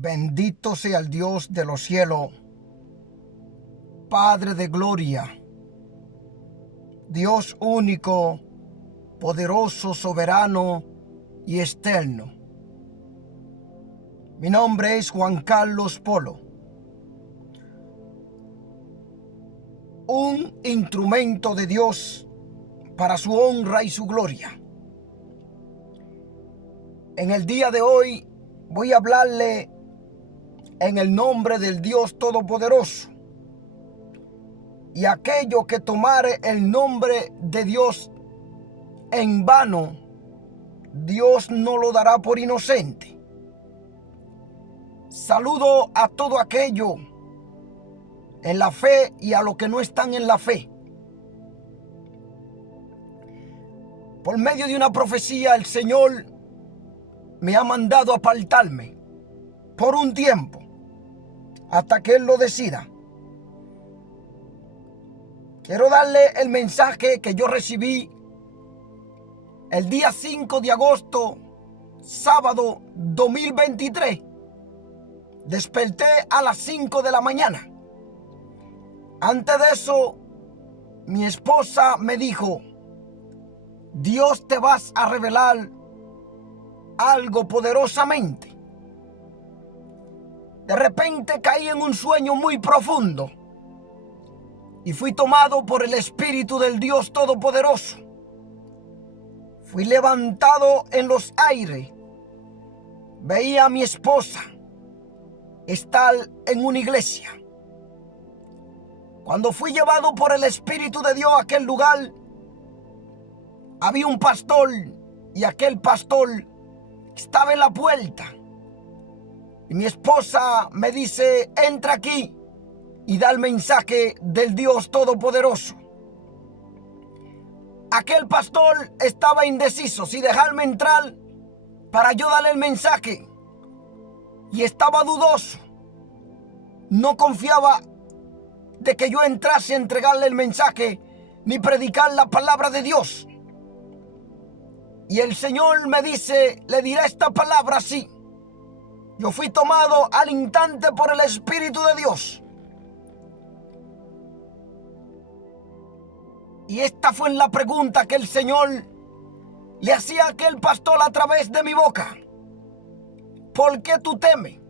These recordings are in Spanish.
Bendito sea el Dios de los cielos, Padre de gloria, Dios único, poderoso, soberano y eterno. Mi nombre es Juan Carlos Polo, un instrumento de Dios para su honra y su gloria. En el día de hoy voy a hablarle en el nombre del Dios Todopoderoso. Y aquello que tomare el nombre de Dios en vano, Dios no lo dará por inocente. Saludo a todo aquello en la fe y a los que no están en la fe. Por medio de una profecía, el Señor me ha mandado apartarme por un tiempo, hasta que Él lo decida. Quiero darle el mensaje que yo recibí el día 5 de agosto, sábado 2023. Desperté a las 5 de la mañana. Antes de eso, mi esposa me dijo: Dios te vas a revelar algo poderosamente. De repente caí en un sueño muy profundo y fui tomado por el Espíritu del Dios Todopoderoso. Fui levantado en los aires. Veía a mi esposa estar en una iglesia. Cuando fui llevado por el Espíritu de Dios a aquel lugar, había un pastor, y aquel pastor estaba en la puerta. Y mi esposa me dice: entra aquí y da el mensaje del Dios Todopoderoso. Aquel pastor estaba indeciso si dejarme entrar para yo darle el mensaje, y estaba dudoso. No confiaba de que yo entrase a entregarle el mensaje ni predicar la palabra de Dios. Y el Señor me dice: le diré esta palabra así. Yo fui tomado al instante por el Espíritu de Dios. Y esta fue la pregunta que el Señor le hacía a aquel pastor a través de mi boca: ¿por qué tú temes?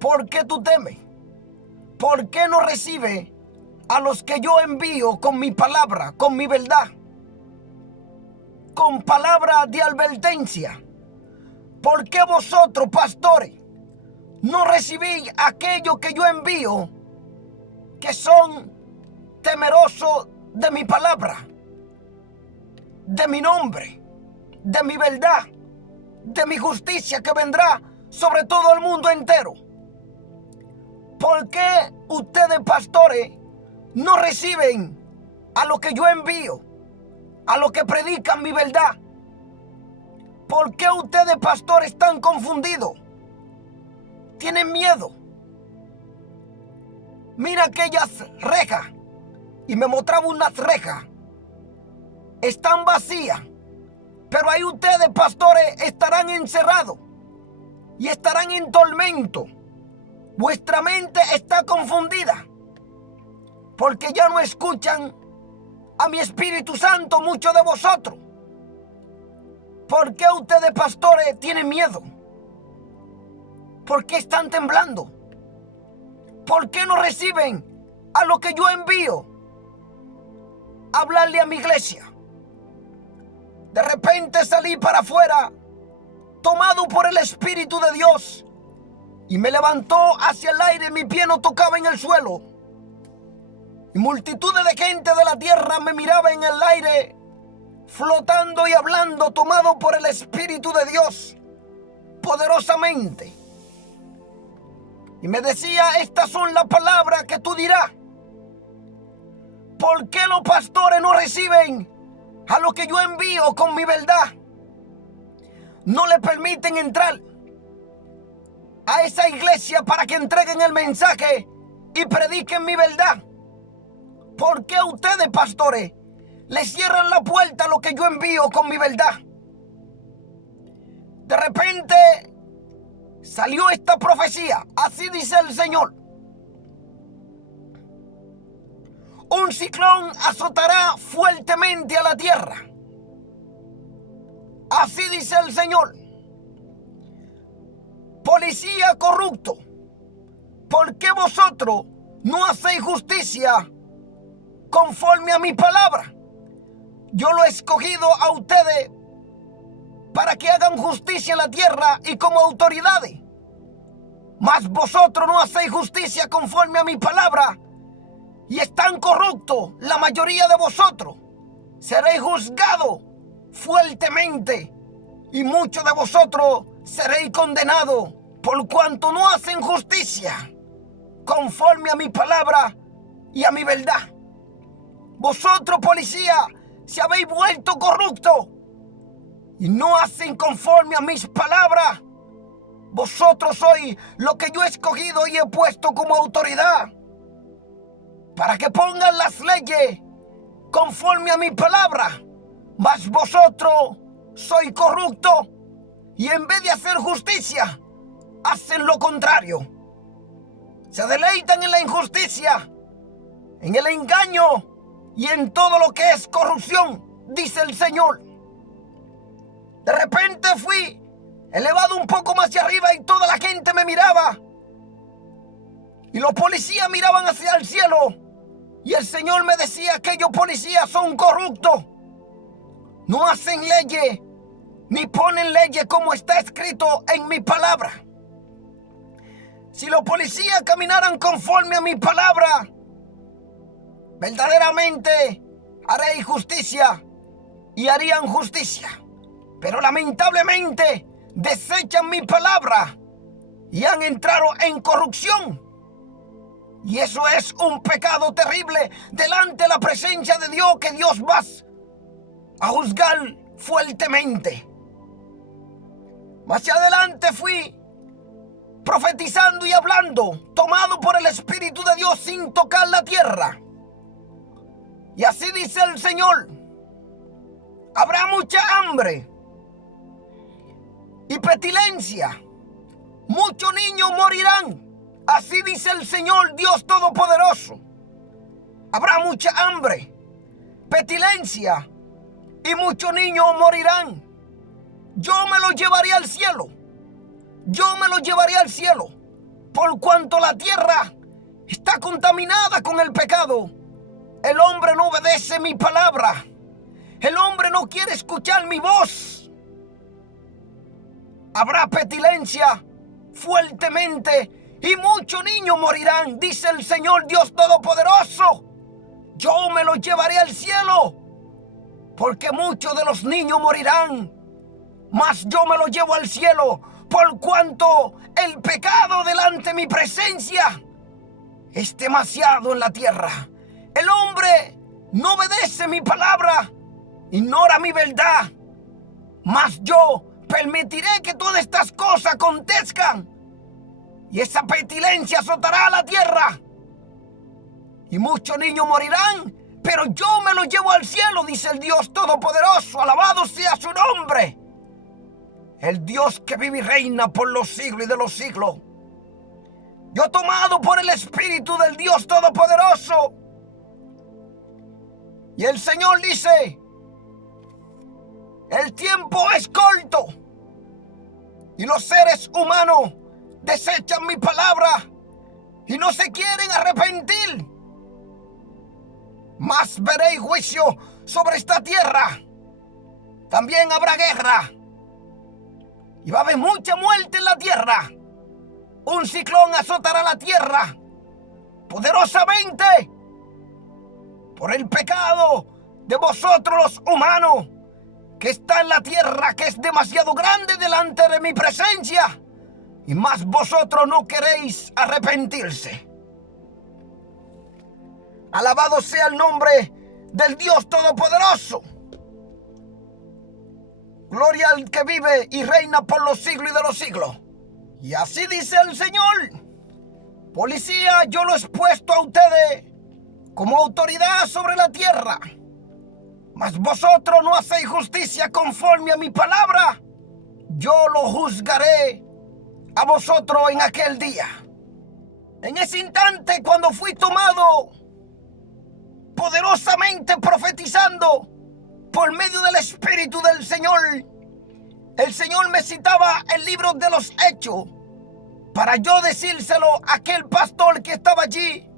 ¿Por qué tú temes? ¿Por qué no recibes a los que yo envío con mi palabra, con mi verdad, con palabra de advertencia? ¿Por qué vosotros, pastores, no recibís aquello que yo envío, que son temerosos de mi palabra, de mi nombre, de mi verdad, de mi justicia que vendrá sobre todo el mundo entero? ¿Por qué ustedes, pastores, no reciben a lo que yo envío, a los que predican mi verdad? ¿Por qué ustedes, pastores, están confundidos? ¿Tienen miedo? Mira aquellas rejas. Y me mostraba unas rejas. Están vacías. Pero ahí ustedes, pastores, estarán encerrados y estarán en tormento. Vuestra mente está confundida porque ya no escuchan a mi Espíritu Santo, muchos de vosotros. ¿Por qué ustedes, pastores, tienen miedo? ¿Por qué están temblando? ¿Por qué no reciben a lo que yo envío? Hablarle a mi iglesia. De repente salí para afuera, tomado por el Espíritu de Dios, y me levantó hacia el aire. Mi pie no tocaba en el suelo, y multitudes de gente de la tierra me miraba en el aire, flotando y hablando, tomado por el Espíritu de Dios poderosamente. Y me decía: estas son las palabras que tú dirás. ¿Por qué los pastores no reciben a lo que yo envío con mi verdad? No le permiten entrar a esa iglesia para que entreguen el mensaje y prediquen mi verdad. ¿Por qué ustedes, pastores, le cierran la puerta a lo que yo envío con mi verdad? De repente salió esta profecía. Así dice el Señor. Un ciclón azotará fuertemente a la tierra. Así dice el Señor. Policía corrupto, ¿por qué vosotros no hacéis justicia conforme a mi palabra? Yo lo he escogido a ustedes para que hagan justicia en la tierra y como autoridades. Mas vosotros no hacéis justicia conforme a mi palabra y están corruptos la mayoría de vosotros. Seréis juzgados fuertemente y muchos de vosotros seréis condenados por cuanto no hacen justicia conforme a mi palabra y a mi verdad. Vosotros, policía, se habéis vuelto corruptos y no hacen conforme a mis palabras. Vosotros sois lo que yo he escogido y he puesto como autoridad para que pongan las leyes conforme a mi palabra. Mas vosotros sois corruptos y en vez de hacer justicia, hacen lo contrario. Se deleitan en la injusticia, en el engaño y en todo lo que es corrupción, dice el Señor. De repente fui elevado un poco más hacia arriba y toda la gente me miraba. Y los policías miraban hacia el cielo. Y el Señor me decía que aquellos policías son corruptos. No hacen leyes, ni ponen leyes como está escrito en mi palabra. Si los policías caminaran conforme a mi palabra, verdaderamente haréis justicia y harían justicia. Pero lamentablemente desechan mi palabra y han entrado en corrupción. Y eso es un pecado terrible delante de la presencia de Dios, que Dios va a juzgar fuertemente. Más adelante fui profetizando y hablando, tomado por el Espíritu de Dios sin tocar la tierra. Y así dice el Señor: habrá mucha hambre y pestilencia, muchos niños morirán. Así dice el Señor Dios Todopoderoso. Habrá mucha hambre, pestilencia y muchos niños morirán. Yo me los llevaré al cielo. Yo me los llevaré al cielo. Por cuanto la tierra está contaminada con el pecado. El hombre no obedece mi palabra. El hombre no quiere escuchar mi voz. Habrá pestilencia fuertemente y muchos niños morirán, dice el Señor Dios Todopoderoso. Yo me los llevaré al cielo, porque muchos de los niños morirán, mas yo me los llevo al cielo, por cuanto el pecado delante de mi presencia es demasiado en la tierra. El hombre no obedece mi palabra, ignora mi verdad, mas yo permitiré que todas estas cosas acontezcan. Y esa pestilencia azotará a la tierra. Y muchos niños morirán, pero yo me los llevo al cielo, dice el Dios Todopoderoso. Alabado sea su nombre. El Dios que vive y reina por los siglos y de los siglos. Yo, tomado por el Espíritu del Dios Todopoderoso. Y el Señor dice: el tiempo es corto y los seres humanos desechan mi palabra y no se quieren arrepentir. Mas veréis juicio sobre esta tierra. También habrá guerra. Y va a haber mucha muerte en la tierra. Un ciclón azotará la tierra poderosamente por el pecado de vosotros los humanos, que está en la tierra, que es demasiado grande delante de mi presencia. Y más vosotros no queréis arrepentirse. Alabado sea el nombre del Dios Todopoderoso. Gloria al que vive y reina por los siglos y de los siglos. Y así dice el Señor: policía, yo lo he puesto a ustedes como autoridad sobre la tierra. Mas vosotros no hacéis justicia conforme a mi palabra. Yo lo juzgaré a vosotros en aquel día. En ese instante, cuando fui tomado poderosamente profetizando por medio del Espíritu del Señor, el Señor me citaba el libro de los Hechos para yo decírselo a aquel pastor que estaba allí,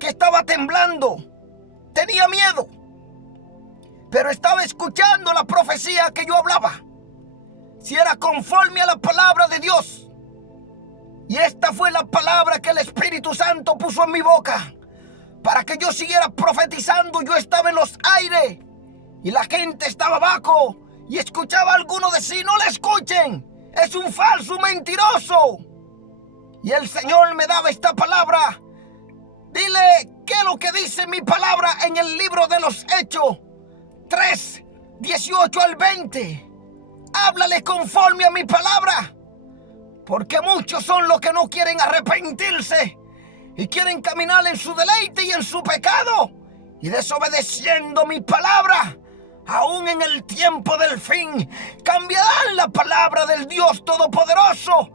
que estaba temblando, tenía miedo, pero estaba escuchando la profecía que yo hablaba, si era conforme a la palabra de Dios. Y esta fue la palabra que el Espíritu Santo puso en mi boca para que yo siguiera profetizando. Yo estaba en los aires y la gente estaba abajo y escuchaba a alguno decir: no le escuchen, es un falso mentiroso. Y el Señor me daba esta palabra: dile qué es lo que dice mi palabra en el libro de los Hechos 3, 18 al 20. Háblale conforme a mi palabra, porque muchos son los que no quieren arrepentirse y quieren caminar en su deleite y en su pecado y desobedeciendo mi palabra. Aún en el tiempo del fin cambiarán la palabra del Dios Todopoderoso,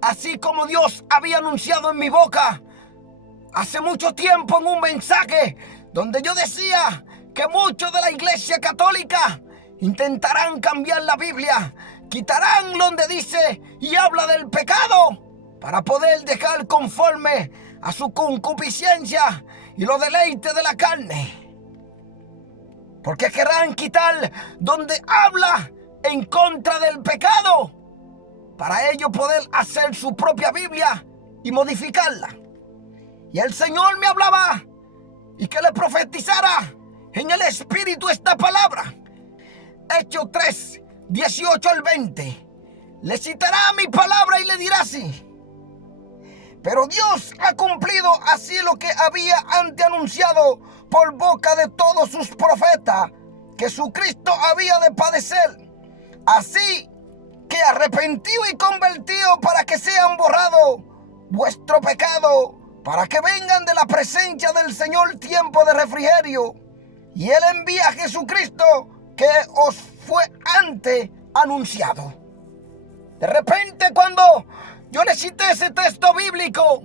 así como Dios había anunciado en mi boca hace mucho tiempo en un mensaje donde yo decía que muchos de la Iglesia Católica intentarán cambiar la Biblia, quitarán donde dice y habla del pecado para poder dejar conforme a su concupiscencia y los deleites de la carne. Porque querrán quitar donde habla en contra del pecado para ellos poder hacer su propia Biblia y modificarla. Y el Señor me hablaba y que le profetizara en el Espíritu esta palabra. Hechos 3, 18 al 20. Le citará mi palabra y le dirá así: pero Dios ha cumplido así lo que había antes anunciado por boca de todos sus profetas, que su Cristo había de padecer. Así que arrepentido y convertido para que sean borrados vuestro pecado, para que vengan de la presencia del Señor tiempo de refrigerio. Y Él envía a Jesucristo, que os fue antes anunciado. De repente, cuando yo le cité ese texto bíblico,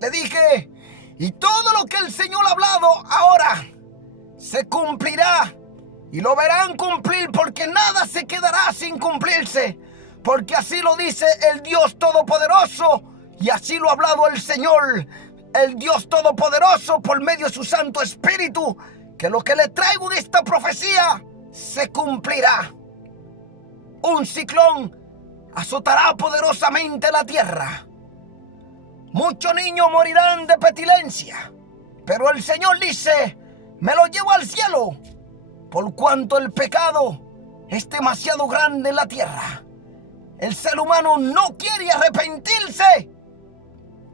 le dije: y todo lo que el Señor ha hablado ahora se cumplirá, y lo verán cumplir, porque nada se quedará sin cumplirse, porque así lo dice el Dios Todopoderoso, y así lo ha hablado el Señor, el Dios Todopoderoso, por medio de su Santo Espíritu, que lo que le traigo en esta profecía se cumplirá. Un ciclón azotará poderosamente la tierra. Muchos niños morirán de pestilencia, pero el Señor dice: me lo llevo al cielo, por cuanto el pecado es demasiado grande en la tierra. El ser humano no quiere arrepentirse,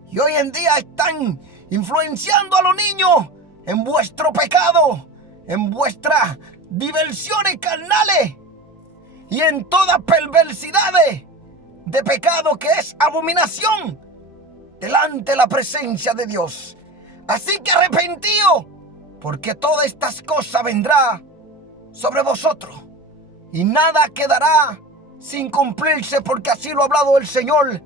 y hoy en día están influenciando a los niños en vuestro pecado, en vuestras diversiones carnales y en todas perversidades de pecado, que es abominación delante de la presencia de Dios. Así que arrepentíos, porque todas estas cosas vendrán sobre vosotros y nada quedará sin cumplirse, porque así lo ha hablado el Señor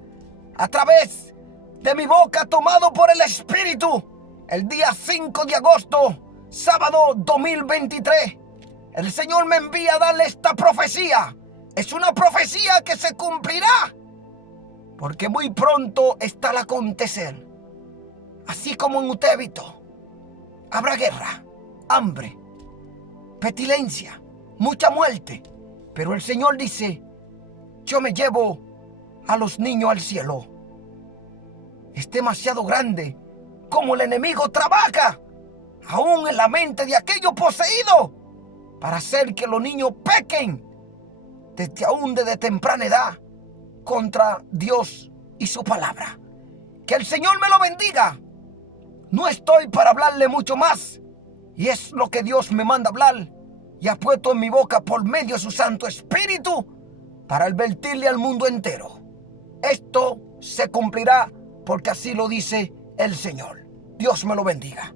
a través de mi boca, tomado por el Espíritu, el día 5 de agosto, sábado 2023. El Señor me envía a darle esta profecía. Es una profecía que se cumplirá, porque muy pronto está al acontecer. Así como en Utébito habrá guerra, hambre, pestilencia, mucha muerte, pero el Señor dice: yo me llevo a los niños al cielo. Es demasiado grande como el enemigo trabaja aún en la mente de aquellos poseídos para hacer que los niños pequen desde temprana edad contra Dios y su palabra. Que el Señor me lo bendiga. No estoy para hablarle mucho más, y es lo que Dios me manda hablar y ha puesto en mi boca por medio de su Santo Espíritu para advertirle al mundo entero. Esto se cumplirá, porque así lo dice el Señor. Dios me lo bendiga.